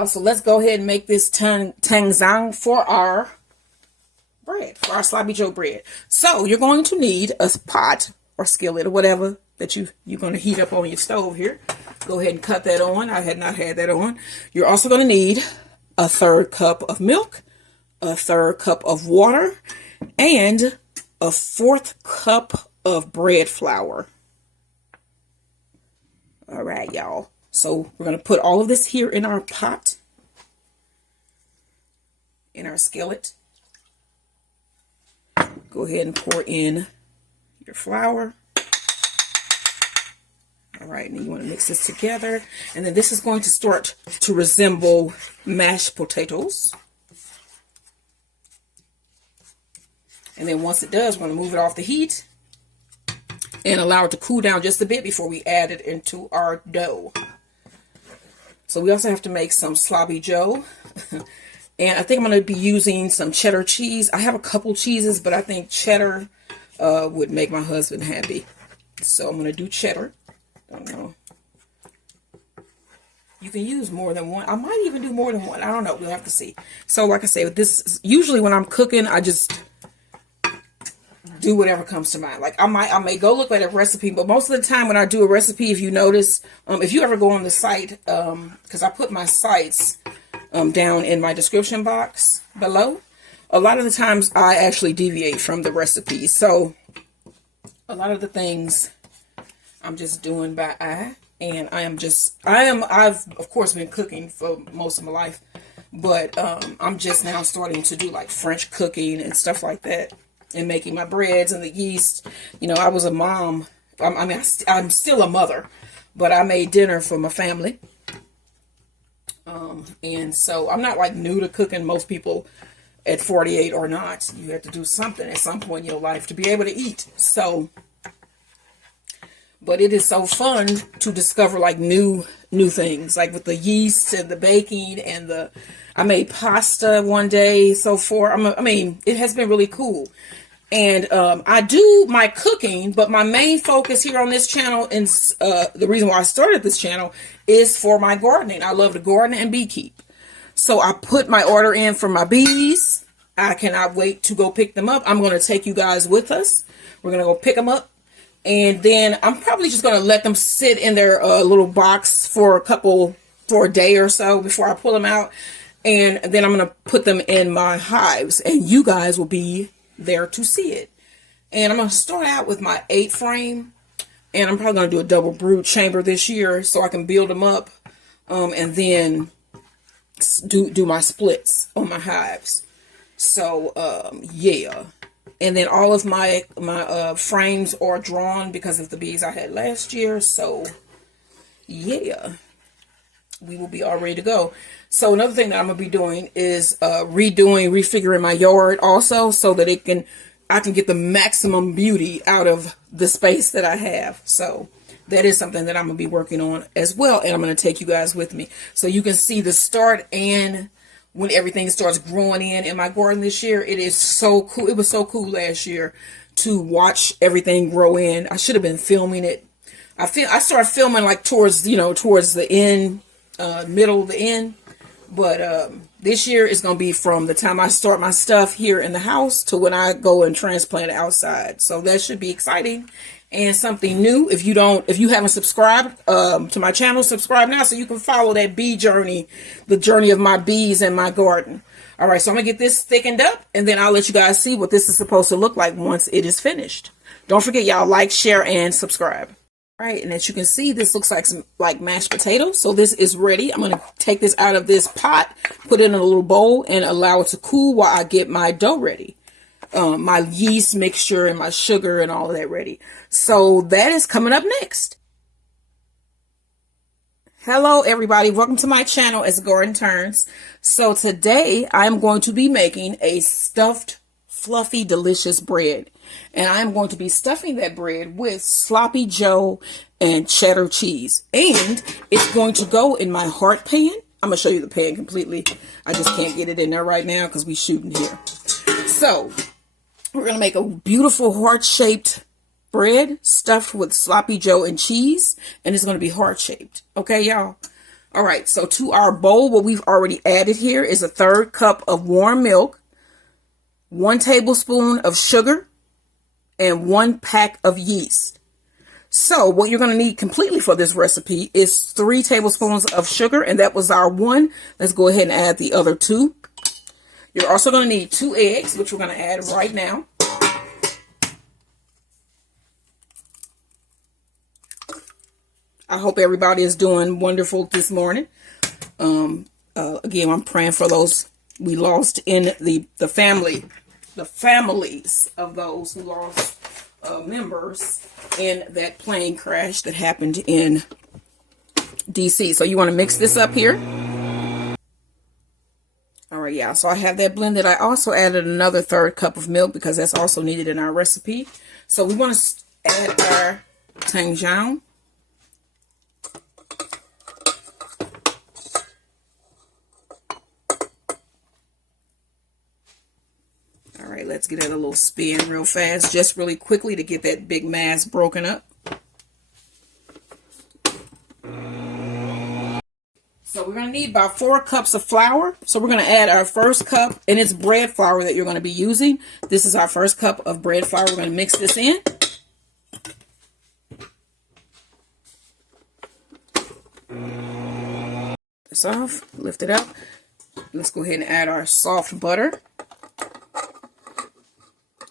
y'all. So let's go ahead and make this Tangzhong for our bread, for our sloppy Joe bread. So you're going to need a pot or skillet or whatever that you're going to heat up on your stove here. Go ahead and cut that on. I had not had that on. You're also going to need a 1/3 cup of milk, a 1/3 cup of water, and a 1/4 cup of bread flour. All right, y'all. So we're going to put all of this here in our pot, in our skillet. Go ahead and pour in your flour. All right, and you want to mix this together. And then this is going to start to resemble mashed potatoes. And then once it does, we're going to move it off the heat and allow it to cool down just a bit before we add it into our dough. So we also have to make some sloppy Joe. And I think I'm going to be using some cheddar cheese. I have a couple cheeses, but I think cheddar would make my husband happy. So I'm going to do cheddar. I don't know. You can use more than one. I might even do more than one. I don't know. We'll have to see. So like I say, this usually when I'm cooking, I just do whatever comes to mind. Like I may go look at a recipe, but most of the time when I do a recipe, if you notice, if you ever go on the site, because I put my sites down in my description box below, a lot of the times I actually deviate from the recipe. So a lot of the things I'm just doing by eye, and I've of course been cooking for most of my life, but I'm just now starting to do like French cooking and stuff like that, and making my breads and the yeast. You know, I was a mom. I'm still a mother, but I made dinner for my family. And so I'm not like new to cooking. Most people at 48 or not, you have to do something at some point in your life to be able to eat. So, but it is so fun to discover like new things, like with the yeast and the baking and I made pasta one day. So it has been really cool. And I do my cooking, but my main focus here on this channel, and the reason why I started this channel, is for my gardening. I love to garden and beekeep. So I put my order in for my bees. I cannot wait to go pick them up. I'm going to take you guys with us. We're going to go pick them up. And then I'm probably just going to let them sit in their little box for a day or so before I pull them out. And then I'm going to put them in my hives, and you guys will be there to see it. And I'm going to start out with my 8 frame, and I'm probably going to do a double brood chamber this year so I can build them up, and then do my splits on my hives. So yeah, and then all of my frames are drawn because of the bees I had last year. So yeah, we will be all ready to go. So another thing that I'm going to be doing is refiguring my yard also, so that I can get the maximum beauty out of the space that I have. So that is something that I'm going to be working on as well. And I'm going to take you guys with me so you can see the start and when everything starts growing in my garden this year. It is so cool. It was so cool last year to watch everything grow in. I should have been filming it. I started filming like towards the end, middle of the end. But this year is going to be from the time I start my stuff here in the house to when I go and transplant it outside. So that should be exciting and something new. If you haven't subscribed to my channel, subscribe now so you can follow that bee journey, the journey of my bees and my garden. All right, so I'm going to get this thickened up, and then I'll let you guys see what this is supposed to look like once it is finished. Don't forget, y'all, like, share, and subscribe. All right, and as you can see, this looks like some mashed potatoes. So this is ready. I'm going to take this out of this pot, put it in a little bowl, and allow it to cool while I get my dough ready. My yeast mixture and my sugar and all of that ready. So that is coming up next. Hello, everybody. Welcome to my channel as Garden Turns. So today I'm going to be making a stuffed, fluffy, delicious bread. And I'm going to be stuffing that bread with sloppy Joe and cheddar cheese. And it's going to go in my heart pan. I'm going to show you the pan completely. I just can't get it in there right now because we're shooting here. So we're going to make a beautiful heart-shaped bread stuffed with sloppy Joe and cheese. And it's going to be heart-shaped. Okay, y'all? All right, so to our bowl, what we've already added here is a 1/3 cup of warm milk, 1 tablespoon of sugar, and 1 pack of yeast. So what you're going to need completely for this recipe is 3 tablespoons of sugar, and that was our 1. Let's go ahead and add the other 2. You're also going to need 2 eggs, which we're going to add right now. I hope everybody is doing wonderful this morning. Again, I'm praying for those we lost in the families of those who lost members in that plane crash that happened in DC. So you want to mix this up here. All right, yeah, so I have that blended. I also added another 1/3 cup of milk because that's also needed in our recipe. So we want to add our Tangzhong. All right, let's get it a little spin real fast, just really quickly to get that big mass broken up. So we're going to need about 4 cups of flour. So we're going to add our first cup, and it's bread flour that you're going to be using. This is our first cup of bread flour. We're going to mix this in. This off, lift it up. Let's go ahead and add our soft butter.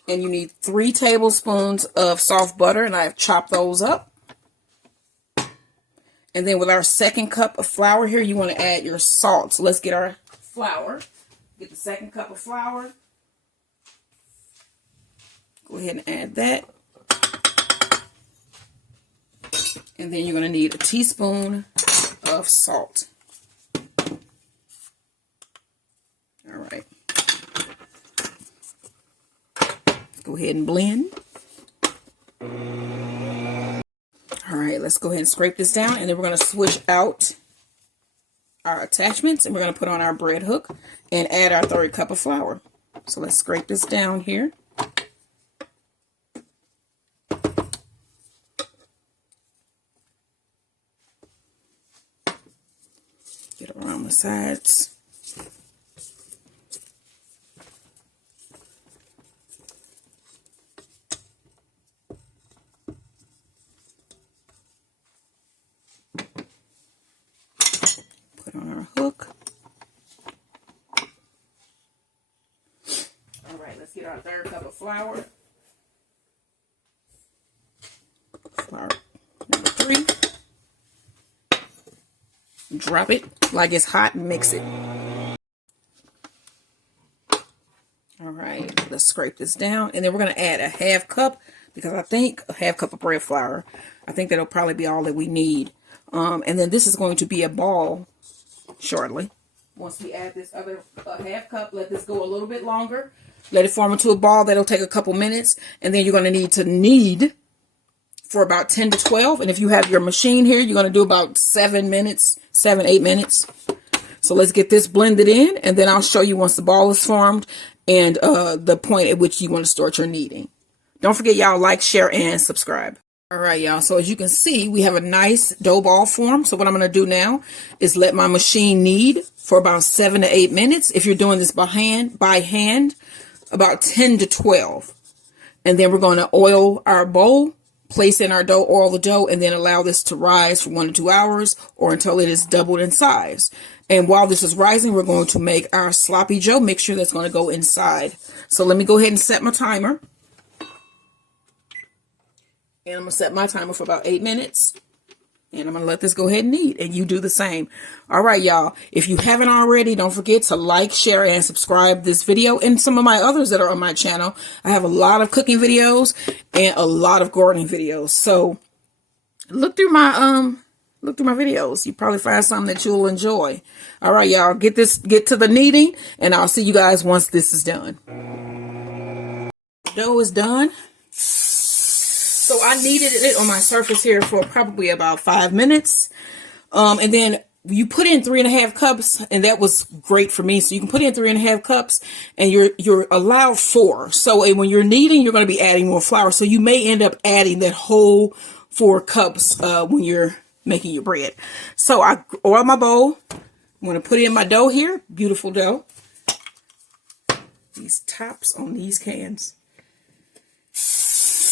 And you need 3 tablespoons of soft butter, and I've chopped those up. And then with our second cup of flour here, you want to add your salt. So let's get our flour. Get the second cup of flour. Go ahead and add that. And then you're going to need a teaspoon of salt. All right. Go ahead and blend. All right, let's go ahead and scrape this down, and then we're going to switch out our attachments, and we're going to put on our bread hook and add our 1/3 cup of flour. So let's scrape this down here. Get around the sides. On our hook. All right, let's get our 1/3 cup of flour. Flour number 3. Drop it like it's hot and mix it. All right, let's scrape this down, and then we're going to add a 1/2 cup, because I think a 1/2 cup of bread flour. I think that'll probably be all that we need. And then this is going to be a ball shortly. Once we add this other 1/2 cup, let this go a little bit longer. Let it form into a ball. That'll take a couple minutes. And then you're going to need to knead for about 10 to 12. And if you have your machine here, you're going to do about 7 minutes, 7-8 minutes. So let's get this blended in, and then I'll show you once the ball is formed and the point at which you want to start your kneading. Don't forget, y'all, like, share, and subscribe. All right, y'all. So as you can see, we have a nice dough ball form. So what I'm going to do now is let my machine knead for about 7 to 8 minutes. If you're doing this by hand, about 10 to 12. And then we're going to oil our bowl, place in our dough, oil the dough, and then allow this to rise for 1 to 2 hours or until it is doubled in size. And while this is rising, we're going to make our sloppy joe mixture that's going to go inside. So let me go ahead and set my timer. And I'm going to set my timer for about 8 minutes. And I'm going to let this go ahead and knead. And you do the same. All right, y'all. If you haven't already, don't forget to like, share, and subscribe this video. And some of my others that are on my channel. I have a lot of cooking videos and a lot of gardening videos. So look through my videos. You probably find something that you'll enjoy. All right, y'all. Get to the kneading. And I'll see you guys once this is done. Dough is done. So I kneaded it on my surface here for probably about 5 minutes. And then you put in 3.5 cups, and that was great for me. So you can put in 3.5 cups, and you're allowed 4. So when you're kneading, you're going to be adding more flour. So you may end up adding that whole 4 cups when you're making your bread. So I oil my bowl. I'm going to put in my dough here. Beautiful dough. These tops on these cans.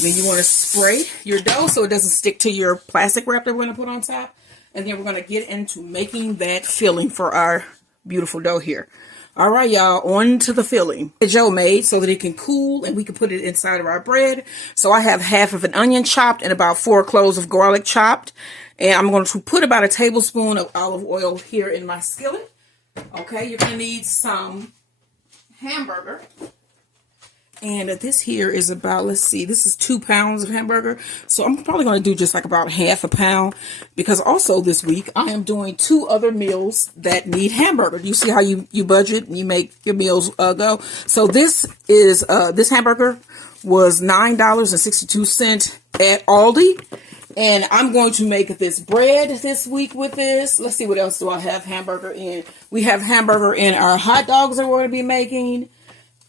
Then you want to spray your dough so it doesn't stick to your plastic wrap that we're going to put on top. And then we're going to get into making that filling for our beautiful dough here. All right, y'all, on to the filling. The dough made so that it can cool and we can put it inside of our bread. So I have half of an onion chopped and about 4 cloves of garlic chopped. And I'm going to put about a tablespoon of olive oil here in my skillet. Okay, you're going to need some hamburger. And this here is about, let's see, this is 2 pounds of hamburger. So I'm probably going to do just like about half a pound. Because also this week, I am doing 2 other meals that need hamburger. You see how you budget and you make your meals go? So this is, this hamburger was $9.62 at Aldi. And I'm going to make this bread this week with this. Let's see, what else do I have hamburger in? We have hamburger in our hot dogs that we're going to be making.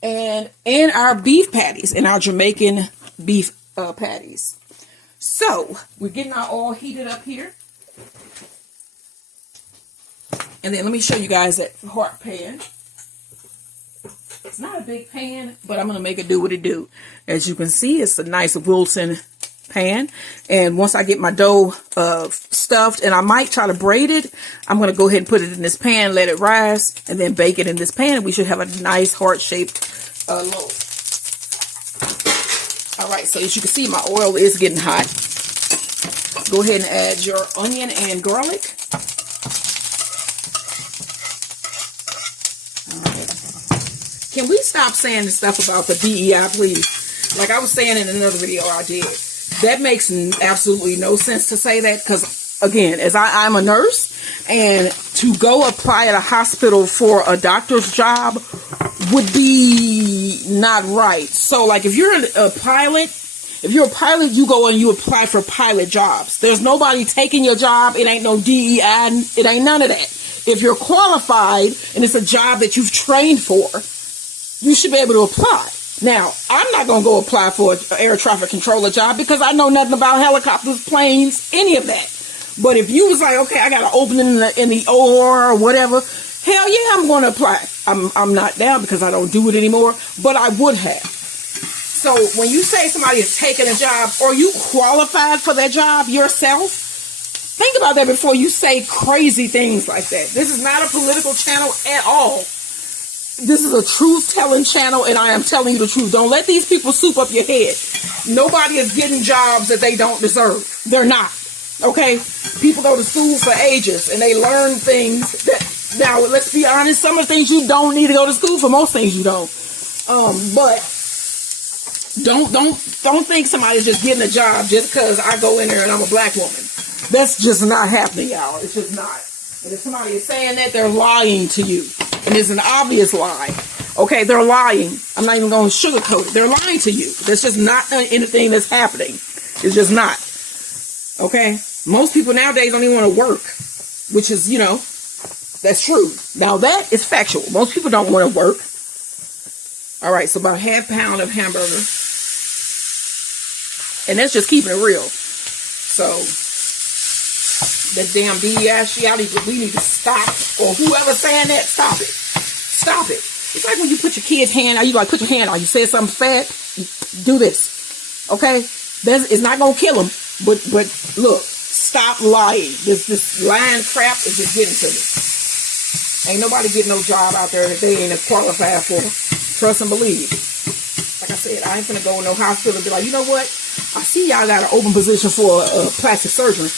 And in our beef patties, in our Jamaican beef patties. So, we're getting our oil heated up here. And then let me show you guys that hot pan. It's not a big pan, but I'm going to make it do what it do. As you can see, it's a nice Wilson pan. And once I get my dough stuffed, and I might try to braid it, I'm going to go ahead and put it in this pan, let it rise, and then bake it in this pan. And we should have a nice heart-shaped loaf. All right, so as you can see, my oil is getting hot. Go ahead and add your onion and garlic. All right. Can we stop saying the stuff about the DEI, please? Like I was saying in another video I did. That makes absolutely no sense to say that, because, again, as I'm a nurse, and to go apply at a hospital for a doctor's job would be not right. So, like, if you're a pilot, you go and you apply for pilot jobs. There's nobody taking your job. It ain't no DEI. It ain't none of that. If you're qualified and it's a job that you've trained for, you should be able to apply. Now, I'm not going to go apply for an air traffic controller job because I know nothing about helicopters, planes, any of that. But if you was like, okay, I got an opening in the OR or whatever, hell yeah, I'm going to apply. I'm not now because I don't do it anymore, but I would have. So when you say somebody is taking a job or you qualified for that job yourself, think about that before you say crazy things like that. This is not a political channel at all. This is a truth-telling channel, and I am telling you the truth. Don't let these people soup up your head. Nobody is getting jobs that they don't deserve. They're not. Okay? People go to school for ages, and they learn things that, now, let's be honest, some of the things you don't need to go to school for. Most things you don't. But don't think somebody's just getting a job just because I go in there and I'm a black woman. That's just not happening, y'all. It's just not. And if somebody is saying that, they're lying to you. And it's an obvious lie. Okay, they're lying. I'm not even going to sugarcoat it. They're lying to you. That's just not anything that's happening. It's just not. Okay? Most people nowadays don't even want to work. Which is, you know, that's true. Now that is factual. Most people don't want to work. Alright, so about half pound of hamburger. And that's just keeping it real. So, that damn DEI, we need to stop. Or whoever's saying that, stop it. Stop it. It's like when you put your kid's hand out, you like put your hand out, you say something bad, do this. Okay? It's not going to kill them. But look, stop lying. This lying crap is just getting to me. Ain't nobody getting no job out there that they ain't qualified for. Trust and believe. Like I said, I ain't finna go in no hospital and be like, you know what? I see y'all got an open position for a plastic surgeon.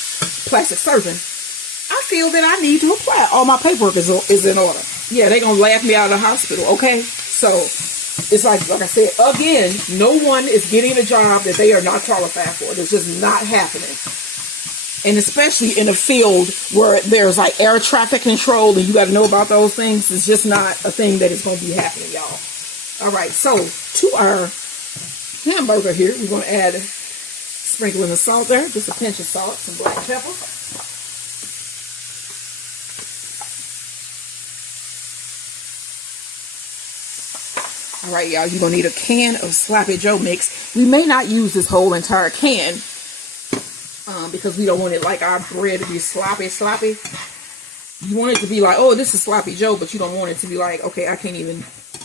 I feel that I need to apply. All my paperwork is in order. Yeah, they gonna laugh me out of the hospital, okay? So, it's like I said, again, no one is getting a job that they are not qualified for. It's just not happening. And especially in a field where there's like air traffic control and you got to know about those things, it's just not a thing that is going to be happening, y'all. All right, so to our hamburger here, we're going to add sprinkling of salt there, just a pinch of salt, some black pepper. All right, y'all, you're going to need a can of Sloppy Joe mix. We may not use this whole entire can. because we don't want it like our bread to be sloppy. You want it to be like, oh, this is sloppy Joe, but you don't want it to be like, okay, I can't even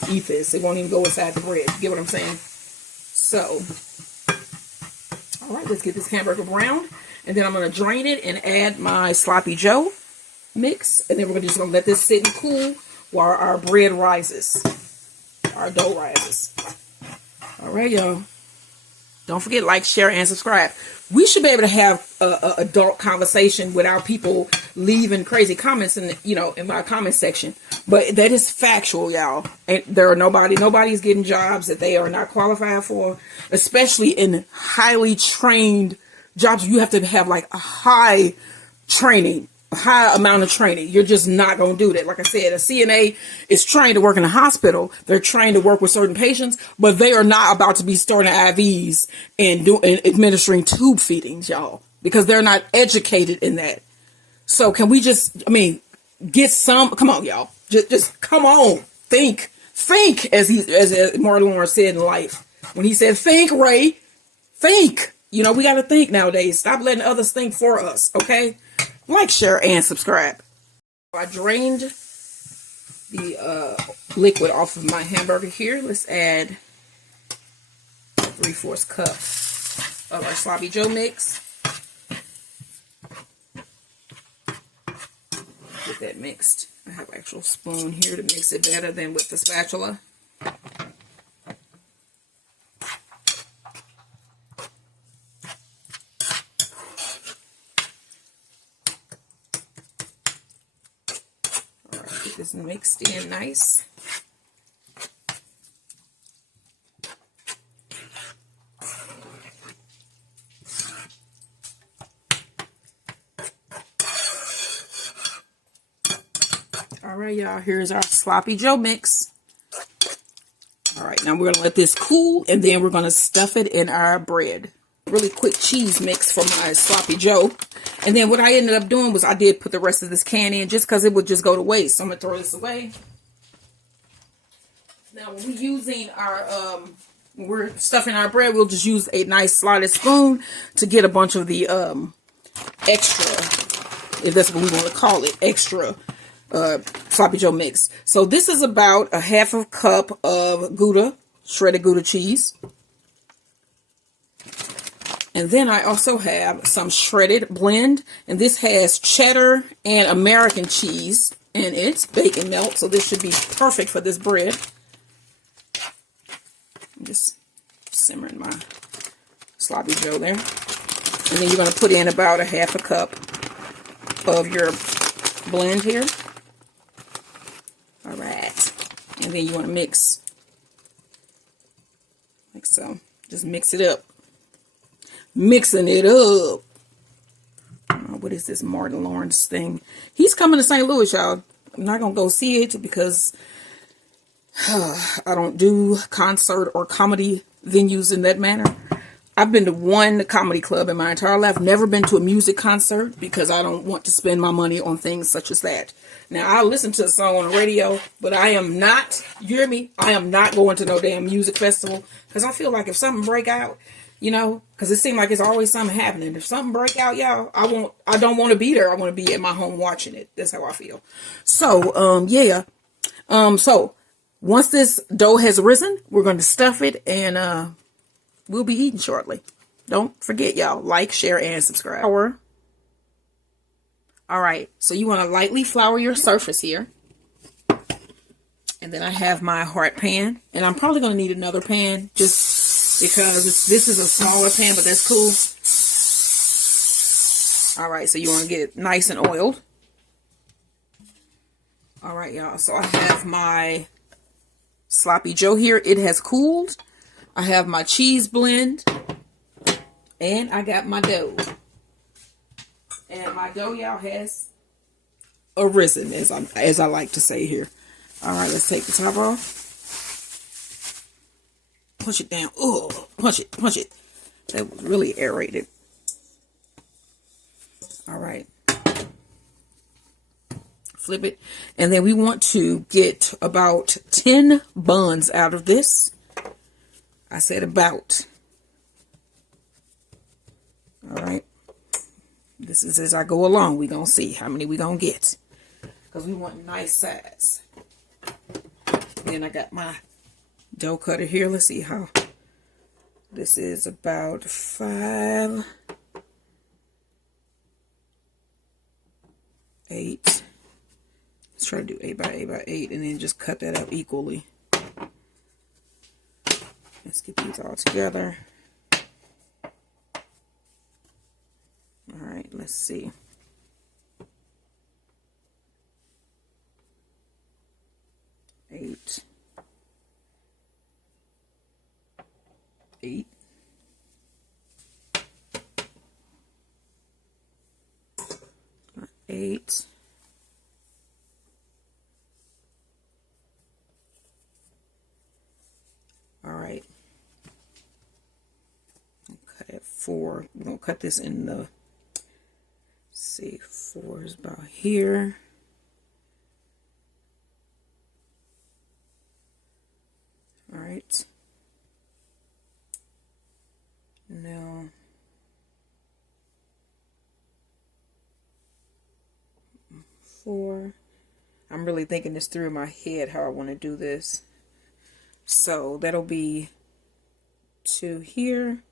eat this. It won't even go inside the bread. You get what I'm saying? So, all right, let's get this hamburger browned. And then I'm going to drain it and add my sloppy Joe mix. And then we're just going to let this sit and cool while our bread rises. Our dough rises. All right, y'all. Don't forget, like, share, and subscribe. We should be able to have a adult conversation without people leaving crazy comments in the, in my comment section. But that is factual, y'all. And there are nobody's getting jobs that they are not qualified for, especially in highly trained jobs. You have to have like a high amount of training. You're just not going to do that. Like I said, a CNA is trained to work in a hospital. They're trained to work with certain patients, but they are not about to be starting IVs and administering tube feedings, y'all, because they're not educated in that. So can we just, get some, come on, y'all, just come on, think, as Martin Lawrence said in Life, when he said, think, Ray, think. We got to think nowadays. Stop letting others think for us, okay? Like, share, and subscribe. I drained the liquid off of my hamburger here. Let's add 3/4 cup of our sloppy Joe mix. Get that mixed. I have an actual spoon here to mix it better than with the spatula. This mixed in nice. All right, y'all, here's our sloppy Joe mix. All right, now we're gonna let this cool, and then we're gonna stuff it in our bread. Really quick cheese mix for my sloppy Joe. And then what I ended up doing was I did put the rest of this can in just because it would just go to waste. So I'm going to throw this away. Now when we're using our, when we're stuffing our bread, we'll just use a nice slotted spoon to get a bunch of the extra, if that's what we want to call it, extra sloppy Joe mix. So this is about a 1/2 cup of Gouda, shredded Gouda cheese. And then I also have some shredded blend. And this has cheddar and American cheese in it. Bacon melt. So this should be perfect for this bread. I'm just simmering my sloppy Joe there. And then you're going to put in about a 1/2 cup of your blend here. All right. And then you want to mix. Like so. Just mix it up. Mixing it up. What is this Martin Lawrence thing? He's coming to St. Louis, y'all. I'm not going to go see it because I don't do concert or comedy venues in that manner. I've been to one comedy club in my entire life. Never been to a music concert because I don't want to spend my money on things such as that. Now, I'll listen to a song on the radio, but I am not, you hear me? I am not going to no damn music festival because I feel like if something break out, because it seems like it's always something happening. If something break out, y'all, I don't want to be there. I want to be at my home watching it. That's how I feel. So, yeah. So once this dough has risen, we're going to stuff it and, we'll be eating shortly. Don't forget, y'all, like, share, and subscribe. All right. So you want to lightly flour your surface here. And then I have my hard pan, and I'm probably going to need another pan just because this is a smaller pan, but that's cool. All right, so you want to get it nice and oiled. All right, y'all, so I have my sloppy Joe here. It has cooled. I have my cheese blend, and I got my dough. And my dough, y'all, has arisen, as I like to say here. All right, let's take the top off. Push it down. Oh, punch it. That was really aerated. All right. Flip it. And then we want to get about 10 buns out of this. I said about. All right. This is as I go along. We gonna see how many we gonna get, because we want nice size. Then I got my dough cutter here. Let's see how this is. About 5, 8. Let's try to do 8 by 8 by 8, and then just cut that up equally. Let's get these all together. All right, let's see. Eight. All right. Cut at 4. We're gonna cut this in the, see, 4 is about here. All right. Now, I'm really thinking this through in my head how I want to do this. So that'll be 2 here.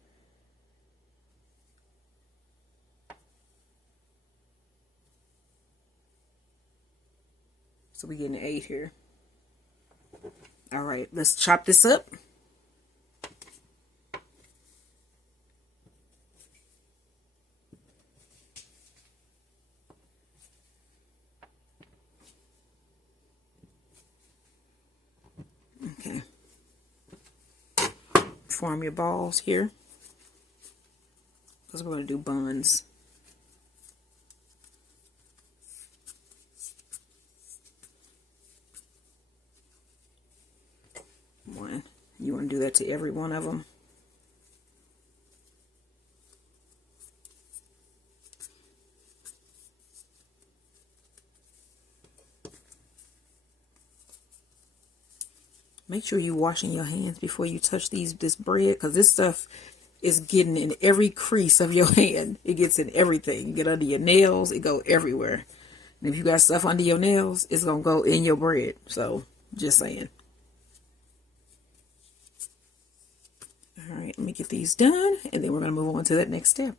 So we get an 8 here. All right, let's chop this up. Okay. Form your balls here, because we're going to do buns. One. You want to do that to every one of them. Make sure you're washing your hands before you touch this bread, because this stuff is getting in every crease of your hand. It gets in everything. You get under your nails, it go everywhere. And if you got stuff under your nails, it's going to go in your bread. So, just saying. All right, let me get these done, and then we're going to move on to that next step.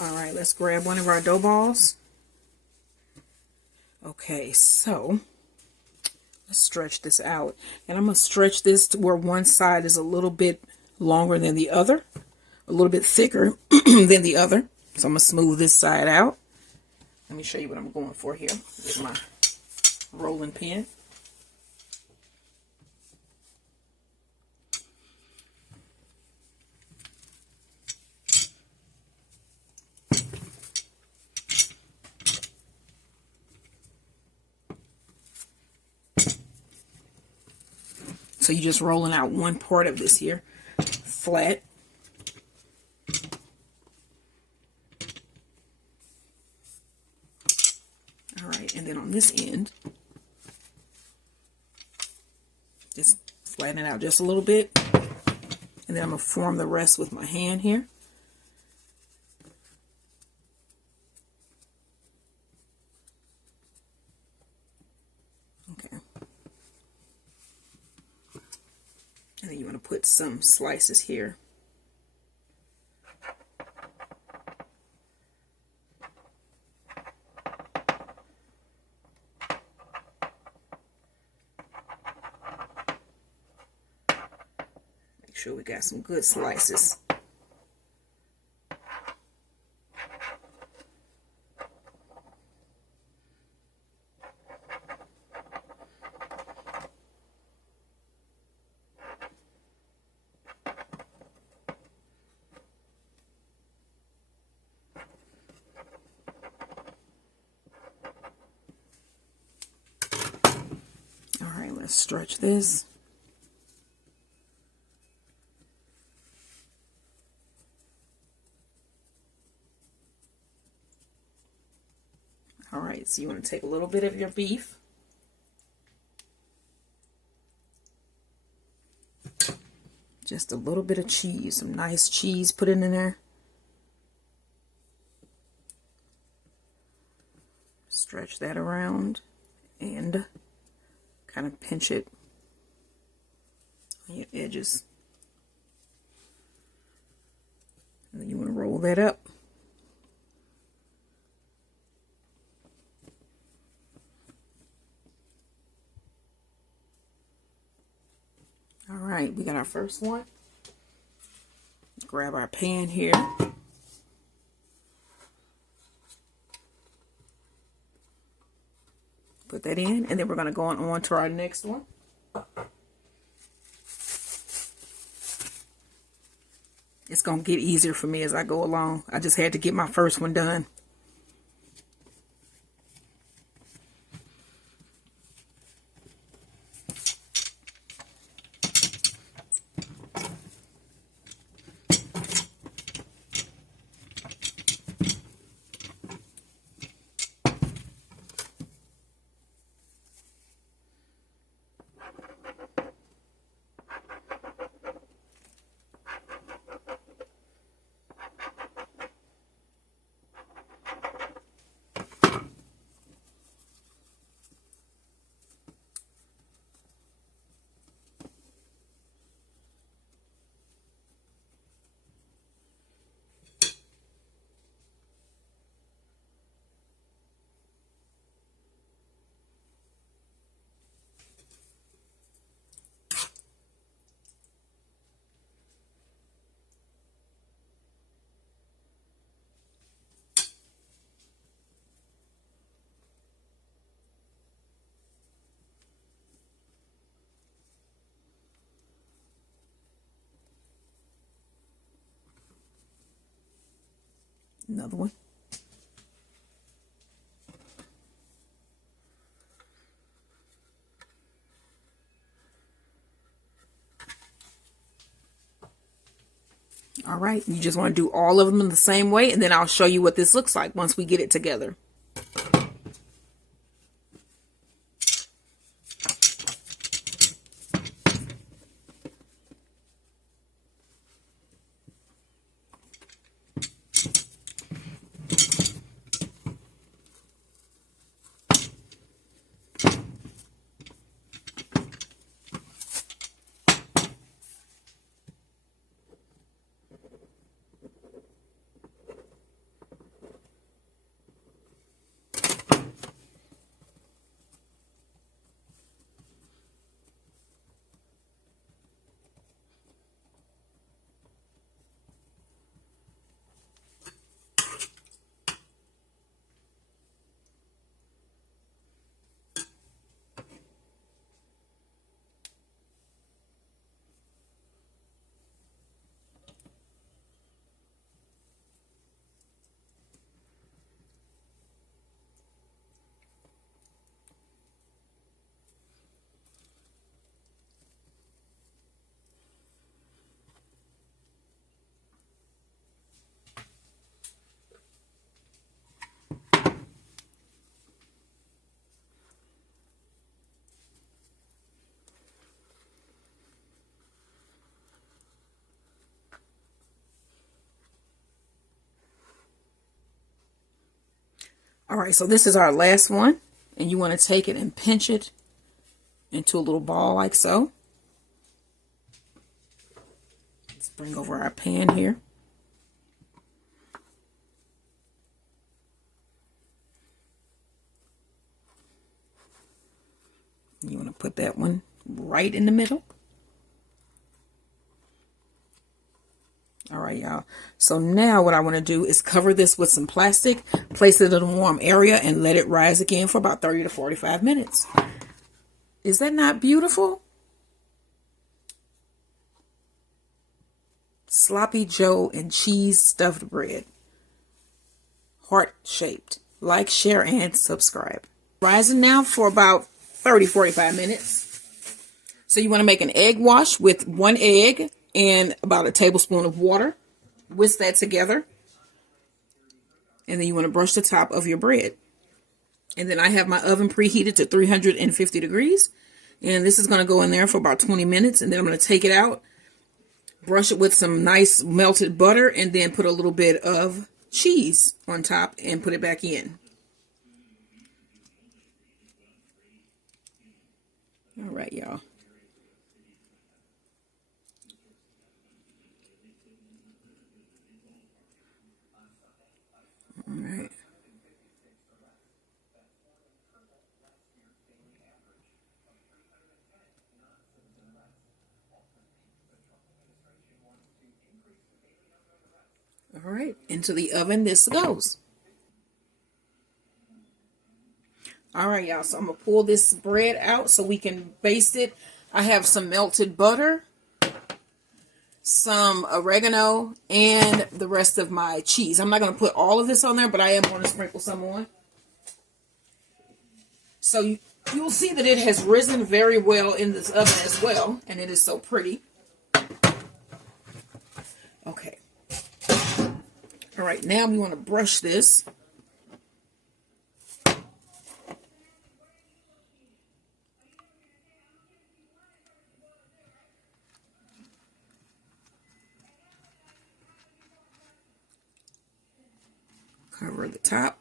All right, let's grab one of our dough balls. Okay, so let's stretch this out. And I'm going to stretch this to where one side is a little bit longer than the other, a little bit thicker than the other. So I'm going to smooth this side out. Let me show you what I'm going for here. Get my rolling pin. So you're just rolling out one part of this here, flat. All right, and then on this end, just flatten it out just a little bit. And then I'm going to form the rest with my hand here. Okay. And then you want to put some slices here. Make sure we got some good slices. Let's stretch this. All right, so you want to take a little bit of your beef. Just a little bit of cheese, some nice cheese, put it in there. Stretch that around and kind of pinch it on your edges. And then you want to roll that up. All right, we got our first one. Grab our pan here. Put that in, and then we're going to go on to our next one. It's going to get easier for me as I go along. I just had to get my first one done. Another one. All right, you just want to do all of them in the same way, and then I'll show you what this looks like once we get it together. All right, so this is our last one, and you want to take it and pinch it into a little ball like so. Let's bring over our pan here. You want to put that one right in the middle. All right, y'all. So now what I want to do is cover this with some plastic, place it in a warm area, and let it rise again for about 30 to 45 minutes. Is that not beautiful? Sloppy Joe and cheese stuffed bread. Heart-shaped. Like, share, and subscribe. Rising now for about 30-45 minutes. So you want to make an egg wash with 1 egg and about a tablespoon of water. Whisk that together. And then you want to brush the top of your bread. And then I have my oven preheated to 350 degrees. And this is going to go in there for about 20 minutes. And then I'm going to take it out Brush it with some nice melted butter and then put a little bit of cheese on top and put it back in. All right, y'all. All right. All right, into the oven this goes. All right, y'all, so I'm going to pull this bread out so we can baste it. I have some melted butter, some oregano, and the rest of my cheese. I'm not going to put all of this on there, but I am going to sprinkle some on. So you'll see that it has risen very well in this oven as well, and it is so pretty. Okay. All right, now we want to brush this. Cover the top.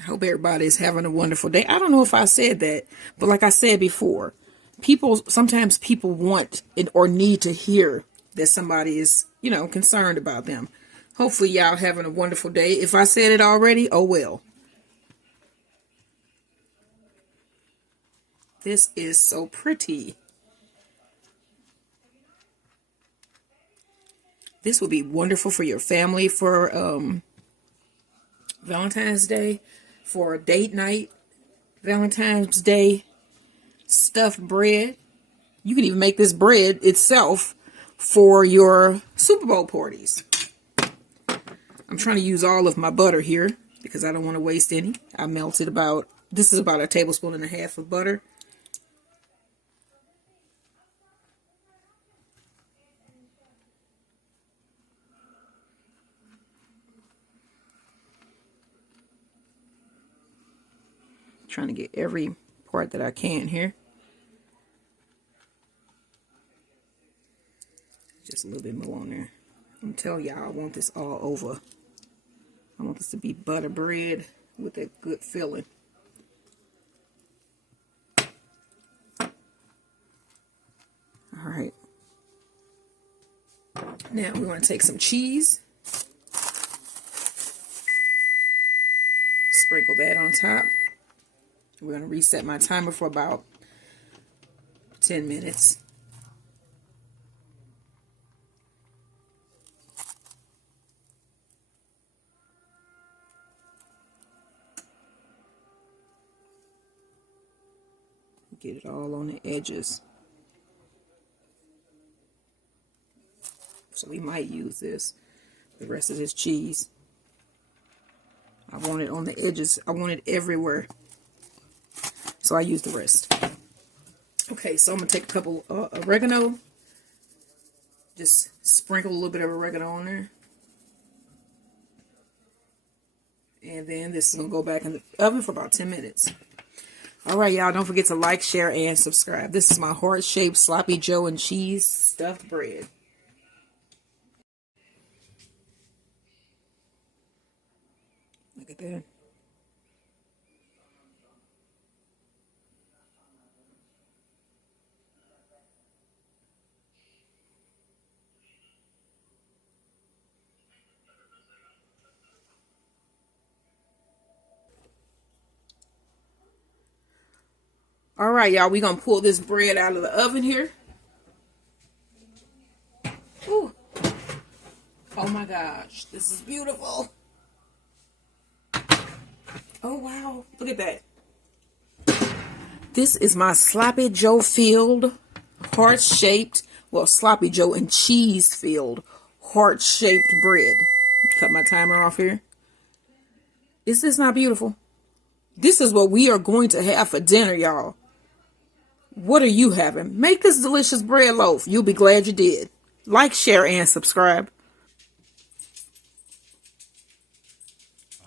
I hope everybody's having a wonderful day. I don't know if I said that, but like I said before, sometimes people want or need to hear that somebody is, concerned about them. Hopefully y'all having a wonderful day. If I said it already, oh well. This is so pretty. This would be wonderful for your family for Valentine's Day, for a date night, Valentine's Day, stuffed bread. You can even make this bread itself for your Super Bowl parties. I'm trying to use all of my butter here because I don't want to waste any. I melted this is about 1.5 tablespoons of butter. Trying to get every part that I can here. Just a little bit more on there. I'm telling y'all, I want this all over. I want this to be butter bread with a good filling. All right. Now we want to take some cheese. Sprinkle that on top. We're going to reset my timer for about 10 minutes. Get it all on the edges. So we might use the rest of this cheese. I want it on the edges. I want it everywhere. So I use the rest. Okay, so I'm going to take a couple oregano. Just sprinkle a little bit of oregano on there. And then this is going to go back in the oven for about 10 minutes. All right, y'all, don't forget to like, share, and subscribe. This is my heart-shaped sloppy joe and cheese stuffed bread. Look at that. All right, y'all, we're going to pull this bread out of the oven here. Ooh. Oh, my gosh. This is beautiful. Oh, wow. Look at that. This is my sloppy joe filled, heart-shaped, sloppy joe and cheese filled, heart-shaped bread. Cut my timer off here. Is this not beautiful? This is what we are going to have for dinner, y'all. What are you having? Make this delicious bread loaf. You'll be glad you did. Like, share, and subscribe.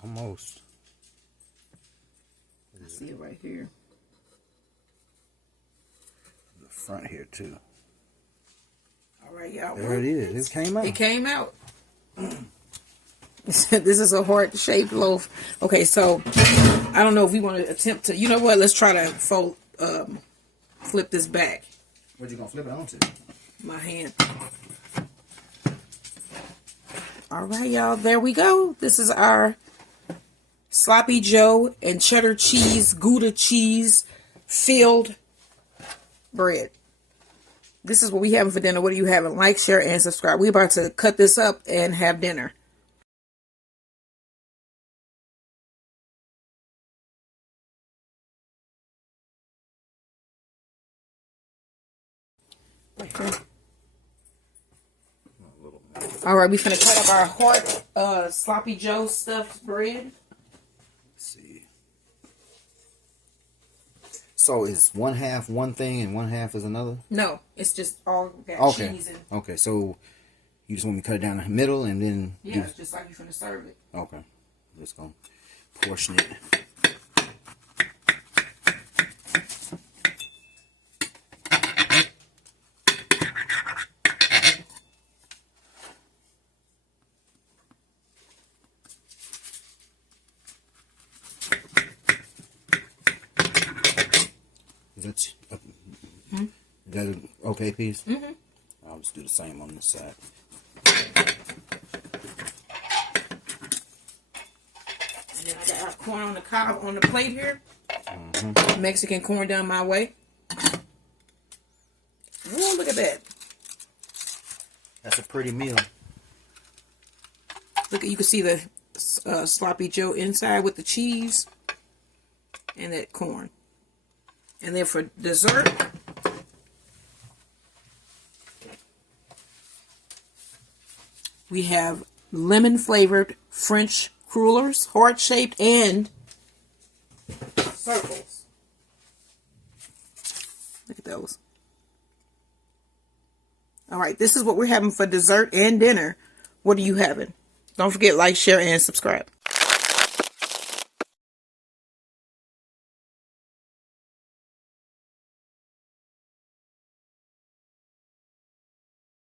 Almost. I see it right here. front here too. All right, y'all. There it is. It came out. It came out. This is a heart-shaped loaf. Okay, so I don't know if we want to attempt to. You know what? Let's try to flip this back. What you gonna flip it onto? My hand. All right, y'all. There we go. This is our sloppy Joe and cheddar cheese, Gouda cheese filled bread. This is what we having for dinner. What are you having? Like, share, and subscribe. We're about to cut this up and have dinner. Okay. All right, we finna cut up our heart sloppy Joe stuffed bread. Let's see. So is one half one thing and one half is another? No, it's just all got cheese in. Okay, so you just want me to cut it down the middle and then... Yeah, it's just like you're finna serve it. Okay. Just gonna portion it. Is that an okay piece? Mm-hmm. I'll just do the same on this side. And then I got our corn on the cob on the plate here. Mm-hmm. Mexican corn down my way. Whoa, look at that. That's a pretty meal. Look, you can see the sloppy Joe inside with the cheese and that corn. And then for dessert, we have lemon flavored French crullers, heart shaped and circles. Look at those. All right, this is what we're having for dessert and dinner. What are you having? Don't forget, like, share, and subscribe.